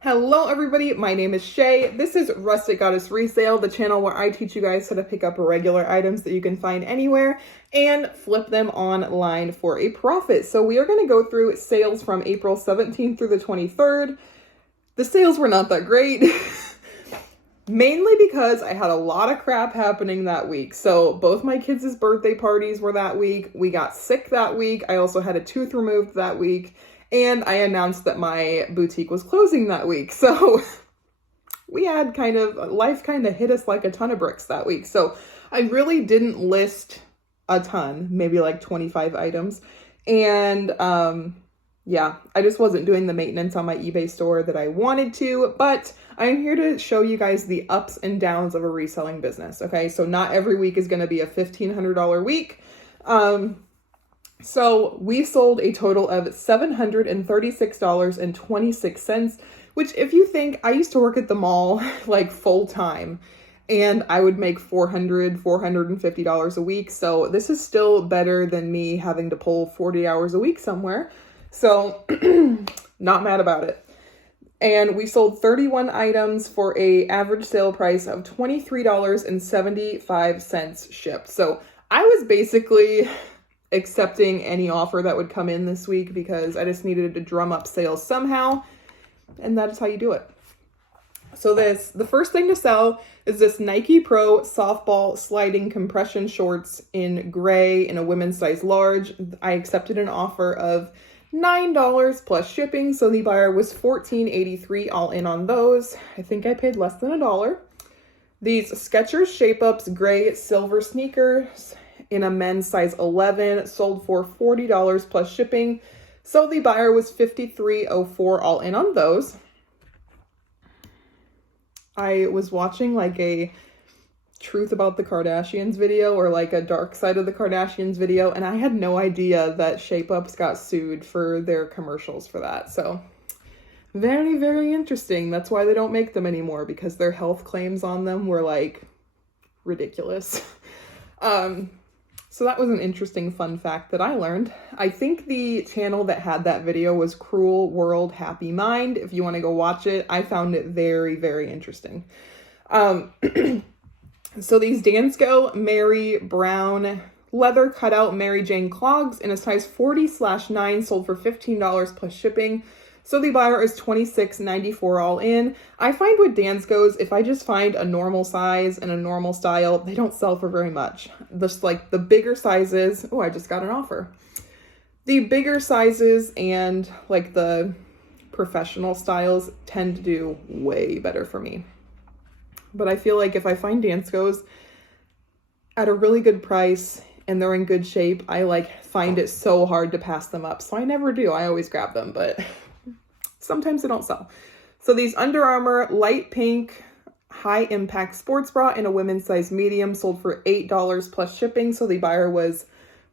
Hello everybody, my name is Shay. This is Rustic Goddess Resale, the channel where I teach you guys how to pick up regular items that you can find anywhere and flip them online for a profit. So we are going to go through sales from April 17th through the 23rd. The sales were not that great, mainly because I had a lot of crap happening that week. So both my kids' birthday parties were that week. We got sick that week. I also had a tooth removed that week. And I announced that my boutique was closing that week. So we had life hit us like a ton of bricks that week. So I really didn't list a ton, maybe like 25 items. And yeah, I just wasn't doing the maintenance on my eBay store that I wanted to, but I'm here to show you guys the ups and downs of a reselling business. Okay, so not every week is going to be a $1,500 week. So we sold a total of $736.26, which if you think, I used to work at the mall like full time and I would make $450 a week. So this is still better than me having to pull 40 hours a week somewhere. So not mad about it. And we sold 31 items for a average sale price of $23.75 shipped. So I was basically accepting any offer that would come in this week because I just needed to drum up sales somehow, and that is how you do it. So the first thing to sell is this Nike Pro softball sliding compression shorts in gray in a women's size large. I accepted an offer of $9 plus shipping, so the buyer was $14.83 all in on those. I think I paid less than $1. These Skechers Shape Ups gray silver sneakers in a men's size 11 sold for $40 plus shipping. So the buyer was $53.04 all in on those. I was watching like a truth about the Kardashians video or like a dark side of the Kardashians video, and I had no idea that Shape Ups got sued for their commercials for that. So very, very interesting. That's why they don't make them anymore, because their health claims on them were like ridiculous. So that was an interesting fun fact that I learned. I think the channel that had that video was Cruel World Happy Mind. If you want to go watch it, I found it very, very interesting. So these Dansko Mary Brown leather cutout Mary Jane clogs in a size 40/9 sold for $15 plus shipping. So the buyer is $26.94 all in. I find with Danskos, if I just find a normal size and a normal style, they don't sell for very much. Just like the bigger sizes, oh, I just got an offer. The bigger sizes and like the professional styles tend to do way better for me. But I feel like if I find Danskos at a really good price and they're in good shape, I like find it so hard to pass them up. So I never do. I always grab them, but sometimes they don't sell. So these Under Armour light pink high impact sports bra in a women's size medium sold for $8 plus shipping. So the buyer was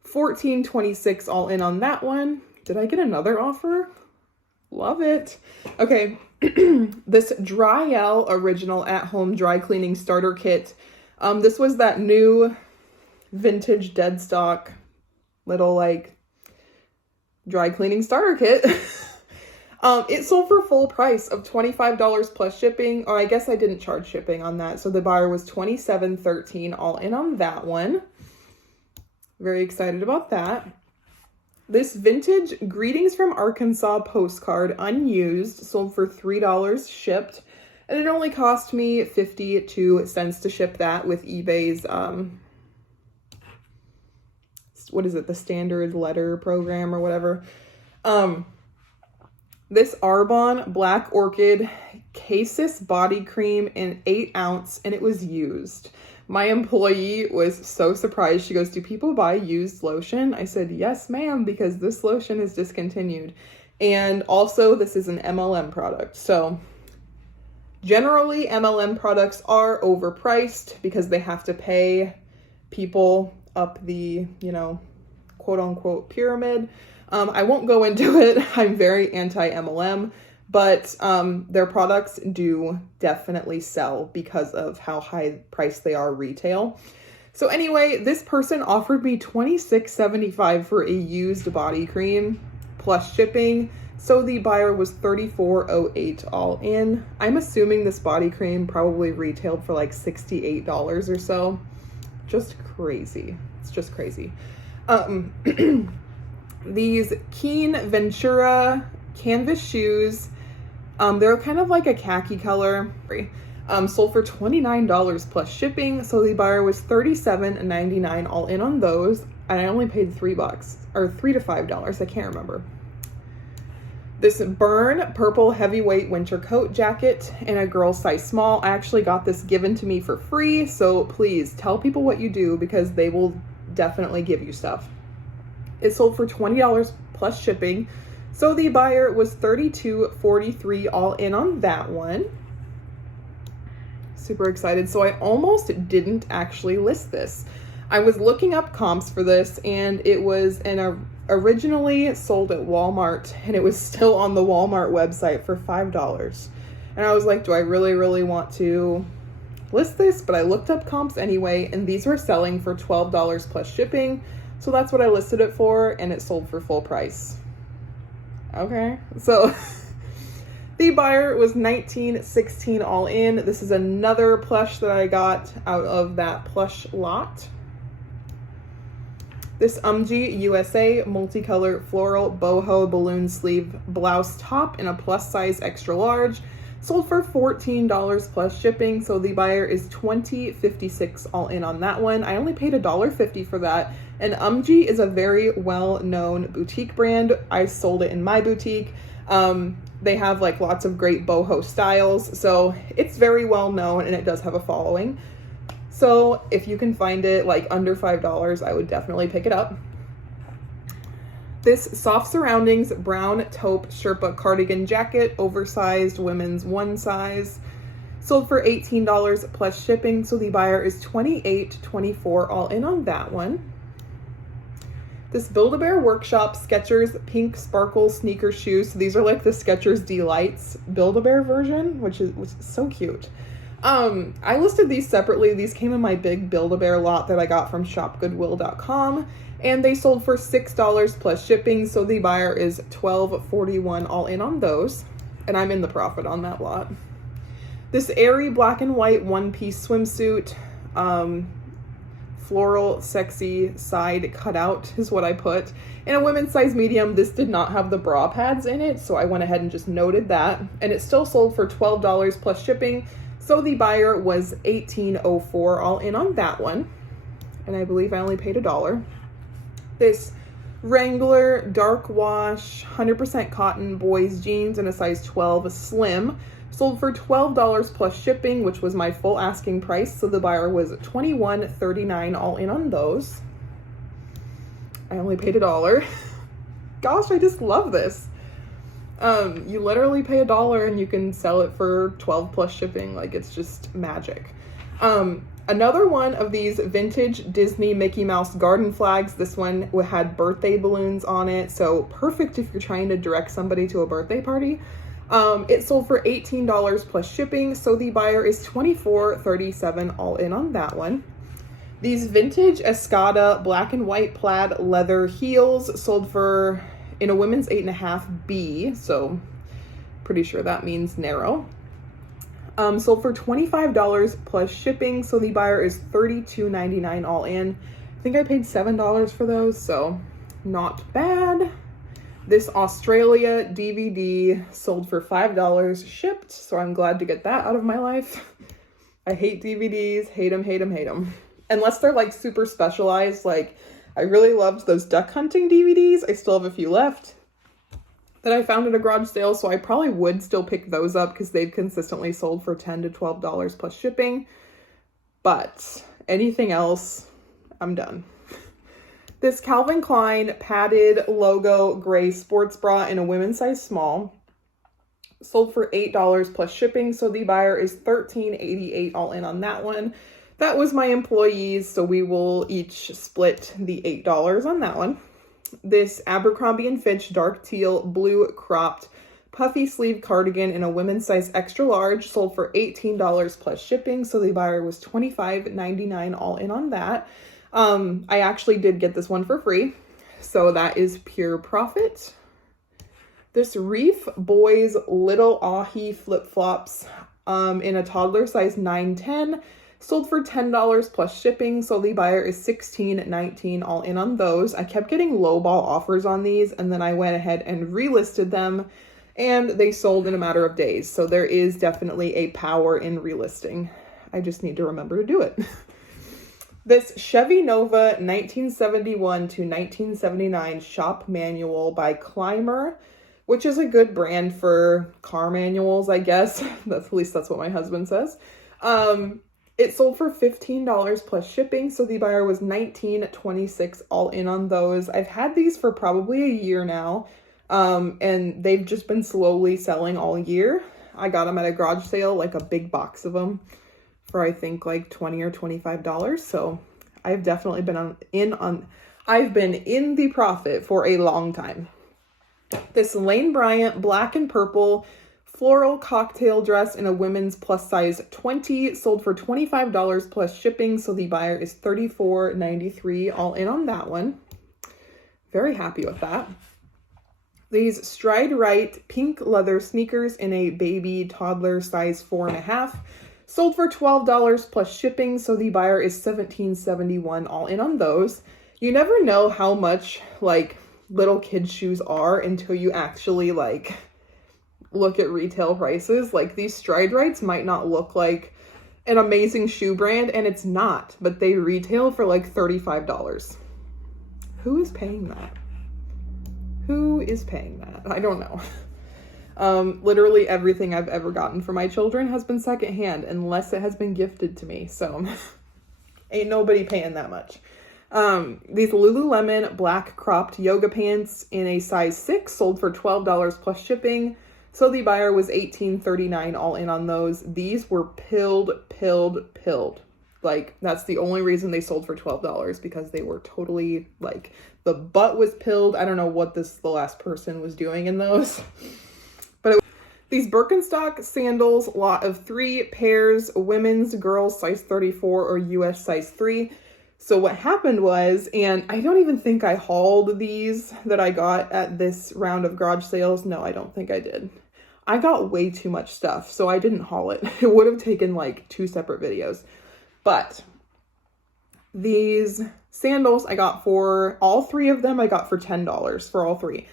$14.26 all in on that one. Did I get another offer? Love it. Okay. This Dryel original at home dry cleaning starter kit. This was that new vintage dead stock little like dry cleaning starter kit. It sold for full price of $25 plus shipping, or I guess I didn't charge shipping on that. So the buyer was $27.13 all in on that one. Very excited about that. This vintage Greetings from Arkansas postcard unused sold for $3 shipped. And it only cost me 52 cents to ship that with eBay's, what is it? The standard letter program or whatever. This Arbonne Black Orchid Cassis body cream in 8 ounce, and it was used. My employee was so surprised. She goes, "Do people buy used lotion?" I said, "Yes, ma'am, because this lotion is discontinued." And also, this is an MLM product. So generally, MLM products are overpriced because they have to pay people up the, quote unquote pyramid. I won't go into it. I'm very anti-MLM, but their products do definitely sell because of how high priced they are retail. So anyway, this person offered me $26.75 for a used body cream plus shipping. So the buyer was $34.08 all in. I'm assuming this body cream probably retailed for like $68 or so. Just crazy. It's just crazy. These Keen Ventura canvas shoes, they're kind of like a khaki color, sold for $29 plus shipping. So the buyer was $37.99 all in on those. And I only paid $3 or $3 to $5. I can't remember. This Burn purple heavyweight winter coat jacket in a girl size small. I actually got this given to me for free. So please tell people what you do because they will definitely give you stuff. It sold for $20 plus shipping. So the buyer was $32.43 all in on that one. Super excited. So I almost didn't actually list this. I was looking up comps for this and it was originally sold at Walmart and it was still on the Walmart website for $5. And I was like, do I really want to list this? But I looked up comps anyway and these were selling for $12 plus shipping. So that's what I listed it for and it sold for full price. Okay, so the buyer was $19.16 all in. This is another plush that I got out of that plush lot. This USA multicolor floral boho balloon sleeve blouse top in a plus size extra large sold for $14 plus shipping. So the buyer is $20.56 all in on that one. I only paid $1.50 for that. And is a very well-known boutique brand. I sold it in my boutique. They have like lots of great boho styles. So it's very well known and it does have a following. So if you can find it like under $5, I would definitely pick it up. This Soft Surroundings brown taupe Sherpa cardigan jacket, oversized women's one size, sold for $18 plus shipping. So the buyer is $28.24 all in on that one. This Build-A-Bear Workshop Skechers pink sparkle sneaker shoes. So these are like the Skechers Delights Build-A-Bear version, which is so cute. I listed these separately. These came in my big Build-A-Bear lot that I got from shopgoodwill.com and they sold for $6 plus shipping. So the buyer is $12.41 all in on those. And I'm in the profit on that lot. This airy black and white one-piece swimsuit, floral sexy side cutout is what I put. In a women's size medium, this did not have the bra pads in it. So I went ahead and just noted that. And it still sold for $12 plus shipping. So the buyer was $18.04 all in on that one. And I believe I only paid $1. This Wrangler dark wash 100% cotton boys jeans in a size 12 slim sold for $12 plus shipping, which was my full asking price. So the buyer was $21.39 all in on those. I only paid $1. Gosh, I just love this. You literally pay $1 and you can sell it for 12 plus shipping. Like, it's just magic. Another one of these vintage Disney Mickey Mouse garden flags. This one had birthday balloons on it. So perfect if you're trying to direct somebody to a birthday party. It sold for $18 plus shipping. So the buyer is $24.37 all in on that one. These vintage Escada black and white plaid leather heels sold for in a women's 8.5B, so pretty sure that means narrow. Sold for $25 plus shipping, so the buyer is $32.99 all in. I think I paid $7 for those, so not bad. This Australia DVD sold for $5 shipped, so I'm glad to get that out of my life. I hate DVDs, hate them. Unless they're like super specialized, like I really loved those duck hunting DVDs. I still have a few left that I found at a garage sale, so I probably would still pick those up because they've consistently sold for $10 to $12 plus shipping. But anything else, I'm done. This Calvin Klein padded logo gray sports bra in a women's size small sold for $8 plus shipping, so the buyer is $13.88 all in on that one. That was my employees, so we will each split the $8 on that one. This Abercrombie & Fitch dark teal blue cropped puffy sleeve cardigan in a women's size extra large sold for $18 plus shipping, so the buyer was $25.99 all in on that. I actually did get this one for free, so that is pure profit. This Reef Boys Little Ahi flip-flops in a toddler size 9-10 sold for $10 plus shipping, so the buyer is $16.19 all in on those. I kept getting lowball offers on these, and then I went ahead and relisted them, and they sold in a matter of days. So there is definitely a power in relisting. I just need to remember to do it. This Chevy Nova 1971 to 1979 shop manual by Climber, which is a good brand for car manuals, I guess. At least that's what my husband says. It sold for $15 plus shipping, so the buyer was $19.26 all in on those. I've had these for probably a year now, and they've just been slowly selling all year. I got them at a garage sale, like a big box of them, for I think like $20 or $25. So I've definitely been I've been in the profit for a long time. This Lane Bryant black and purple floral cocktail dress in a women's plus size 20 sold for $25 plus shipping, so the buyer is $34.93 all in on that one. Very happy with that. These Stride Right pink leather sneakers in a baby toddler size 4.5 sold for $12 plus shipping, so the buyer is $17.71 all in on those. You never know how much like little kids shoes are until you actually like look at retail prices. Like these Stride Rights might not look like an amazing shoe brand, and it's not, but they retail for like $35. Who is paying that? Who is paying that? I don't know. Literally everything I've ever gotten for my children has been secondhand unless it has been gifted to me. So ain't nobody paying that much. These Lululemon black cropped yoga pants in a size 6 sold for $12 plus shipping. So the buyer was $18.39 all in on those. These were pilled. Like that's the only reason they sold for $12, because they were totally like the butt was pilled. I don't know what the last person was doing in those. But these Birkenstock sandals, lot of 3 pairs, women's, girls size 34 or US size 3. So what happened was, and I don't even think I hauled these that I got at this round of garage sales. No, I don't think I did. I got way too much stuff, so I didn't haul it. It would have taken like 2 separate videos. But these sandals I got for all 3 of them, I got for $10 for all 3.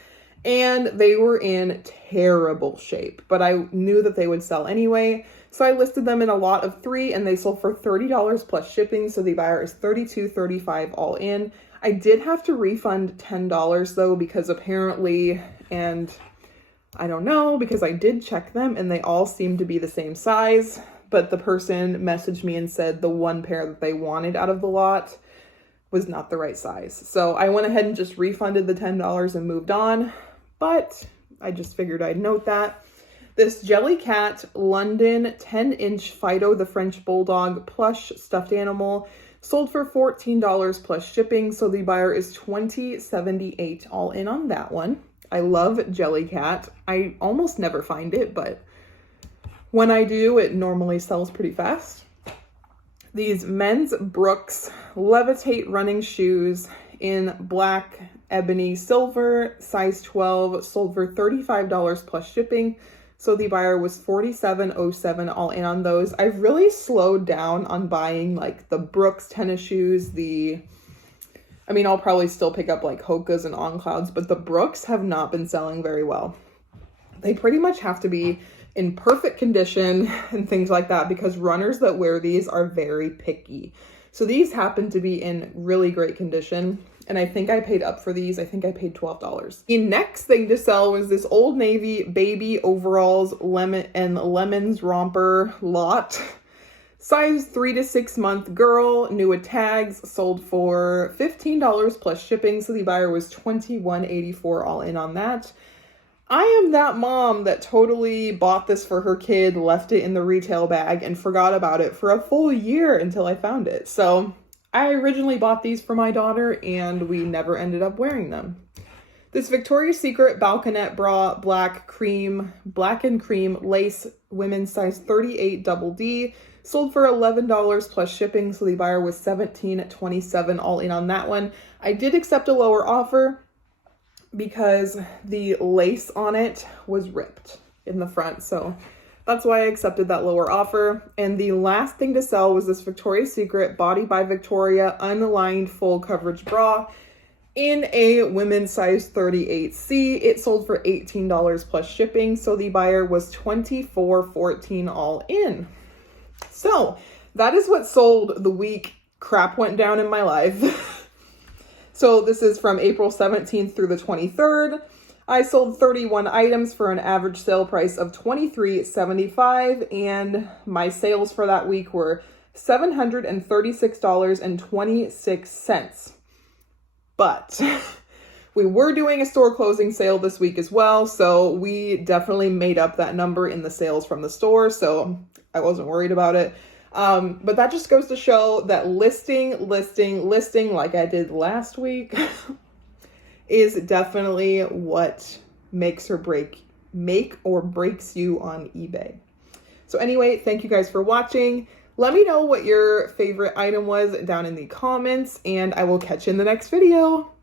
And they were in terrible shape, but I knew that they would sell anyway. So I listed them in a lot of 3, and they sold for $30 plus shipping. So the buyer is $32.35 all in. I did have to refund $10 though, because apparently, and I don't know, because I did check them and they all seemed to be the same size, but the person messaged me and said the one pair that they wanted out of the lot was not the right size. So I went ahead and just refunded the $10 and moved on, but I just figured I'd note that. This Jellycat London 10-inch Fido the French Bulldog plush stuffed animal sold for $14 plus shipping, so the buyer is $20.78 all in on that one. I love Jellycat. I almost never find it, but when I do, it normally sells pretty fast. These men's Brooks Levitate running shoes in black, ebony, silver, size 12, sold for $35 plus shipping. So the buyer was $47.07 all in on those. I've really slowed down on buying like the Brooks tennis shoes, I'll probably still pick up like Hoka's and On Clouds, but the Brooks have not been selling very well. They pretty much have to be in perfect condition and things like that, because runners that wear these are very picky. So these happen to be in really great condition, and I think I paid up for these. I think I paid $12. The next thing to sell was this Old Navy baby overalls lemons romper lot. Size 3 to 6 month girl, new with tags, sold for $15 plus shipping, so the buyer was $21.84 all in on that. I am that mom that totally bought this for her kid, left it in the retail bag, and forgot about it for a full year until I found it. So I originally bought these for my daughter, and we never ended up wearing them. This Victoria's Secret Balconette bra, black and cream lace, women's size 38 double D, sold for $11 plus shipping, so the buyer was $17.27 all in on that one. I did accept a lower offer, because the lace on it was ripped in the front. So that's why I accepted that lower offer. And the last thing to sell was this Victoria's Secret Body by Victoria unlined full coverage bra in a women's size 38C. It sold for $18 plus shipping. So the buyer was $24.14 all in. So that is what sold the week crap went down in my life. So this is from April 17th through the 23rd. I sold 31 items for an average sale price of $23.75, and my sales for that week were $736.26. But we were doing a store closing sale this week as well, so we definitely made up that number in the sales from the store, so I wasn't worried about it. But that just goes to show that listing like I did last week is definitely what make or breaks you on eBay. So anyway, thank you guys for watching. Let me know what your favorite item was down in the comments, and I will catch you in the next video.